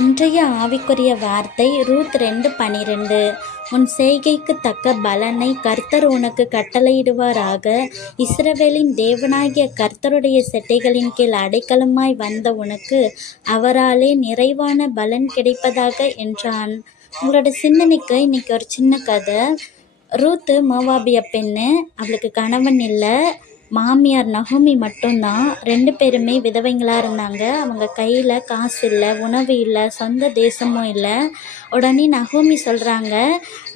இன்றைய ஆவிக்குரிய வார்த்தை ரூத் 2:12. உன் செய்கைக்குத் தக்க பலனை கர்த்தர் உனக்கு கட்டளையிடுவாராக. இஸ்ரவேலின் தேவனாகிய கர்த்தருடைய செட்டைகளின் கீழ் அடைக்கலமாய் வந்த உனக்கு அவராலே நிறைவான பலன் கிடைப்பதாக என்றான். உங்களோட சிந்தனைக்கு இன்னைக்கு ஒரு சின்ன கதை. ரூத்து மோவாபிய பெண்ணு. அவளுக்கு கணவன் இல்லை, மாமியார் நகோமி மட்டும்தான். 2 பேருமே விதவைங்களாக இருந்தாங்க. அவங்க கையில் காசு இல்லை, உணவு இல்லை, சொந்த தேசமும் இல்லை. உடனே நகோமி சொல்கிறாங்க,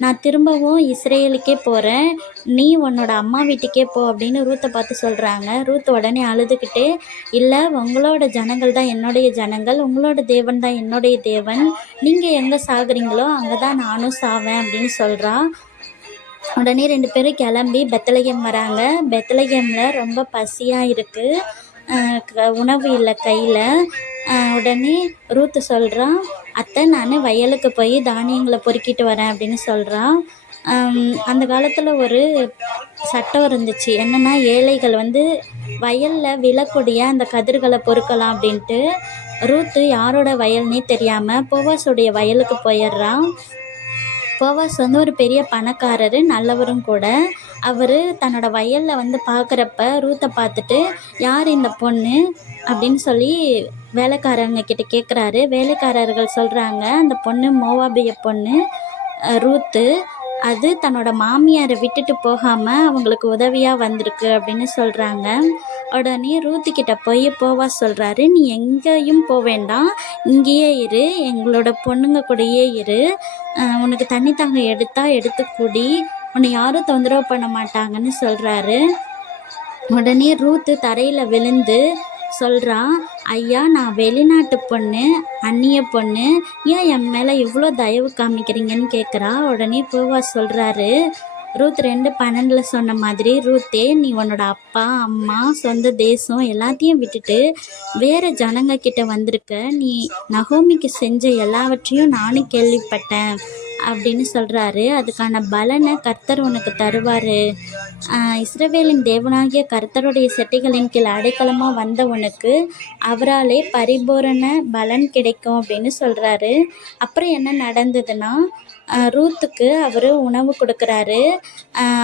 நான் திரும்பவும் இஸ்ரேலுக்கே போகிறேன், நீ உன்னோட அம்மா வீட்டுக்கே போ அப்படின்னு ரூத்தை பார்த்து சொல்கிறாங்க. ரூத் உடனே அழுதுகிட்டே, இல்லை, உங்களோட ஜனங்கள் தான் என்னுடைய ஜனங்கள், உங்களோட தேவன் தான் என்னுடைய தேவன், நீங்கள் எங்கே சாகுறீங்களோ அங்கே தான் நானும் சாவேன் அப்படின்னு சொல்கிறா. உடனே 2 பேரும் கிளம்பி பெத்லகேம் வராங்க. பெத்லகேமில் ரொம்ப பசியாக இருக்குது, உணவு இல்லை கையில். உடனே ரூத்து சொல்கிறான், அத்தை, நான் வயலுக்கு போய் தானியங்களை பொறுக்கிட்டு வரேன் அப்படின்னு சொல்கிறான். அந்த காலத்தில் ஒரு சட்டம் இருந்துச்சு, என்னென்னா ஏழைகள் வயலில் விழக்கூடிய அந்த கதிர்களை பொறுக்கலாம் அப்படின்ட்டு. ரூத்து யாரோட வயல்னே தெரியாமல் போவாஸுடைய வயலுக்கு போயிடுறான். போவாஸ் ஒரு பெரிய பணக்காரர், நல்லவரும் கூட. அவர் தன்னோட வயலில் பார்க்குறப்ப ரூத்தை பார்த்துட்டு, யார் இந்த பொண்ணு அப்படின்னு சொல்லி வேலைக்காரங்க கிட்ட கேட்குறாரு. வேலைக்காரர்கள் சொல்கிறாங்க, அந்த பொண்ணு மோவாபிய பொண்ணு ரூத்து, அது தன்னோட மாமியாரை விட்டுட்டு போகாமல் அவங்களுக்கு உதவியாக வந்திருக்கு அப்படின்னு சொல்கிறாங்க. உடனே ரூத்துக்கிட்ட போய் போவாஸ் சொல்கிறாரு, நீ எங்கேயும் போக வேண்டாம், இங்கேயே இரு, எங்களோட பொண்ணுங்க கூடயே இரு, உனக்கு தண்ணி தாங்க எடுத்து குடி, உன்னை யாரும் தொந்தரவு பண்ண மாட்டாங்கன்னு சொல்கிறாரு. உடனே ரூத்து தரையில் விழுந்து சொல்கிறான், ஐயா, நான் வெளிநாட்டு பொண்ணு, அந்நிய பொண்ணு, ஏன் என் மேலே இவ்வளோ தயவு காமிக்கிறீங்கன்னு கேட்குறா. உடனே போவாஸ் சொல்கிறாரு, ரூத் 2:12 சொன்ன மாதிரி, ரூத்தே, நீ உன்னோட அப்பா அம்மா சொந்த தேசம் எல்லாத்தையும் விட்டுட்டு வேறு ஜனங்க கிட்ட வந்திருக்க. நீ நகோமிக்கு செஞ்ச எல்லாவற்றையும் நானும் கேள்விப்பட்டேன் அப்படின்னு சொல்கிறாரு. அதுக்கான பலனை கர்த்தர் உனக்கு தருவார். இஸ்ரவேலின் தேவனாகிய கர்த்தருடைய செட்டைகளின் கீழ் அடைக்கலமாக வந்த உனக்கு அவராலே பரிபூரண பலன் கிடைக்கும் அப்படின்னு சொல்கிறாரு. அப்புறம் என்ன நடந்ததுன்னா, ரூத்துக்கு அவர் உணவு கொடுக்குறாரு.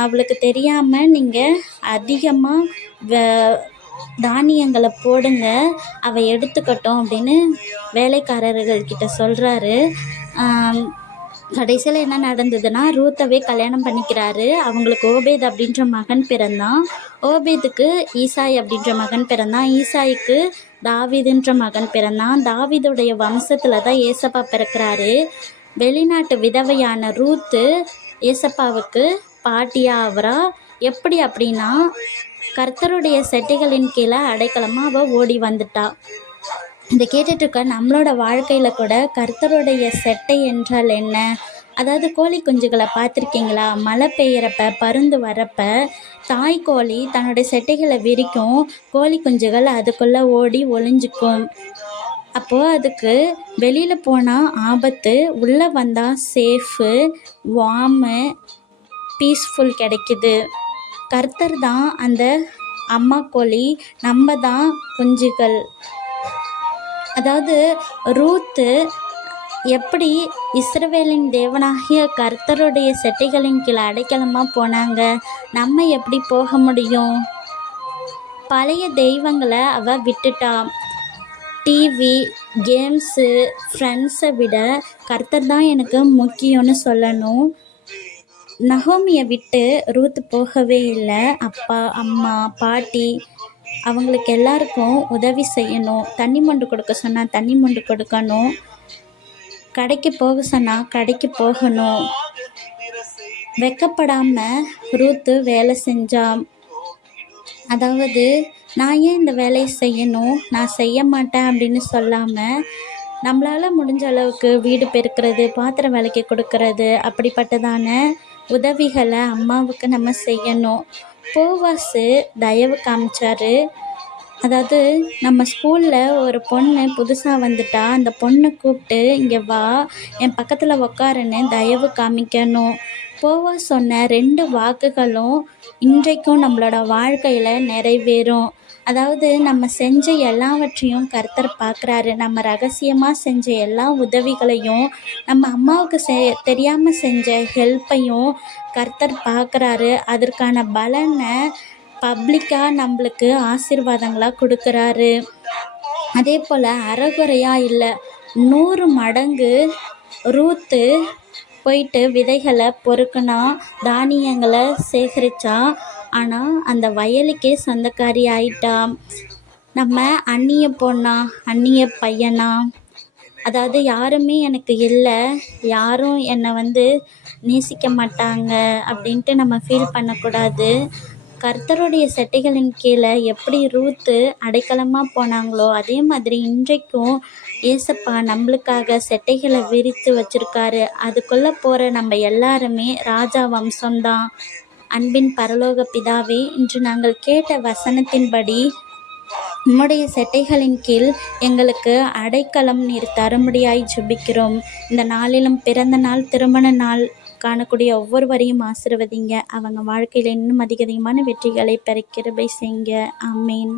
அவளுக்கு தெரியாமல் நீங்கள் அதிகமாக தானியங்களை போடுங்க, அவள் எடுத்துக்கட்டும் அப்படின்னு வேலைக்காரர்கள்கிட்ட சொல்கிறாரு. கடைசியில் என்ன நடந்ததுன்னா, ரூத்தவே கல்யாணம் பண்ணிக்கிறாரு. அவங்களுக்கு ஓபேத் அப்படின்ற மகன் பிறந்தான். ஓபேதுக்கு ஈசாய் அப்படின்ற மகன் பிறந்தான். ஈசாய்க்கு தாவீதுன்ற மகன் பிறந்தான். தாவீதுடைய வம்சத்தில் தான் ஏசப்பா பிறக்கிறாரு. வெளிநாட்டு விதவையான ரூத்து ஏசப்பாவுக்கு பாட்டியா ஆகிறா. எப்படி அப்படின்னா, கர்த்தருடைய செட்டைகளின் கீழே அடைக்கலமாக அவள் ஓடி வந்துட்டா. இதை கேட்டுட்ருக்க நம்மளோட வாழ்க்கையில் கூட கர்த்தருடைய செட்டை என்றால் என்ன? அதாவது கோழி குஞ்சுகளை பார்த்துருக்கீங்களா? மழை பெய்யறப்ப, பருந்து வரப்ப தாய் கோழி தன்னுடைய செட்டைகளை விரிக்கும், கோழி குஞ்சுகள் அதுக்குள்ளே ஓடி ஒளிஞ்சிக்கும். அப்போது அதுக்கு வெளியில் போனால் ஆபத்து, உள்ளே வந்தால் சேஃபு, வார்மு, பீஸ்ஃபுல் கிடைக்குது. கர்த்தர் தான் அந்த அம்மா கோழி, நம்ம தான் குஞ்சுகள். அதாவது ரூத்து எப்படி இஸ்ரவேலின் தேவனாகிய கர்த்தருடைய செட்டைகளின் கீழ் அடைக்கலமாக போனாங்க, நம்ம எப்படி போக முடியும்? பழைய தெய்வங்களை அவள் விட்டுட்டா. டிவி, கேம்ஸு, ஃப்ரெண்ட்ஸை விட கர்த்தர் தான் எனக்கு முக்கியம்னு சொல்லணும். நகோமியை விட்டு ரூத் போகவே இல்லை. அப்பா, அம்மா, பாட்டி அவங்களுக்கு எல்லாருக்கும் உதவி செய்யணும். தண்ணி மொண்டு கொடுக்க சொன்னால் தண்ணி மொண்டு கொடுக்கணும். கடைக்கு போக சொன்னால் கடைக்கு போகணும். வெக்கப்படாமல் ரூத்து வேலை செஞ்சான். அதாவது, நான் ஏன் இந்த வேலையை செய்யணும், நான் செய்ய மாட்டேன் அப்படின்னு சொல்லாமல், நம்மளால் முடிஞ்ச அளவுக்கு வீடு பெருக்கிறது, பாத்திரம் விலைக்கு கொடுக்கறது, அப்படிப்பட்டதான உதவிகளை அம்மாவுக்கு நம்ம செய்யணும். போவாஸு தயவு காமிச்சாரு. அதாவது, நம்ம ஸ்கூலில் ஒரு பொண்ணு புதுசாக வந்துட்டா, அந்த பொண்ணை கூப்பிட்டு, இங்கே வா, என் பக்கத்தில் உக்காருன்னு தயவு காமிக்கணும். போவாஸ் சொன்ன 2 வாக்குகளும் இன்றைக்கும் நம்மளோட வாழ்க்கையில் நிறைவேறும். அதாவது நம்ம செஞ்ச எல்லாவற்றையும் கர்த்தர் பார்க்குறாரு. நம்ம ரகசியமாக செஞ்ச எல்லா உதவிகளையும், நம்ம அம்மாவுக்கு தெரியாமல் செஞ்ச ஹெல்ப்பையும் கர்த்தர் பார்க்குறாரு. அதற்கான பலனை பப்ளிக்காக நம்மளுக்கு ஆசீர்வாதங்களாக கொடுக்குறாரு. அதே போல் அரைகுறையா இல்லை, 100 மடங்கு ரூத்து போயிட்டு விதைகளை பொறுக்குனா, தானியங்களை சேகரித்தா, ஆனால் அந்த வயலுக்கே சொந்தக்காரி ஆயிட்டா. நம்ம அந்நிய பொண்ணா, அந்நிய பையனா, அதாவது யாருமே எனக்கு இல்லை, யாரும் என்னை நேசிக்க மாட்டாங்க அப்படின்ட்டு நம்ம ஃபீல் பண்ணக்கூடாது. கர்த்தருடைய செட்டைகளின் கீழே எப்படி ரூத்து அடைக்கலமாக போனாங்களோ, அதே மாதிரி இன்றைக்கும் ஏசப்பா நம்மளுக்காக செட்டைகளை விரித்து வச்சிருக்காரு. அதுக்குள்ளே போகிற நம்ம எல்லாருமே ராஜா வம்சம்தான். அன்பின் பரலோக பிதாவே, இன்று நாங்கள் கேட்ட வசனத்தின்படி உம்முடைய செட்டைகளின் கீழ் எங்களுக்கு அடைக்கலம் நீர் தரும்படியாய் ஜெபிக்கிறோம். இந்த நாளிலும் பிறந்த நாள், திருமண நாள் காணக்கூடிய ஒவ்வொருவரையும் ஆசீர்வதிங்க. அவங்க வாழ்க்கையில் இன்னும் அதிகமான வெற்றிகளை பெற கிருபை செய்யுங்க. ஆமேன்.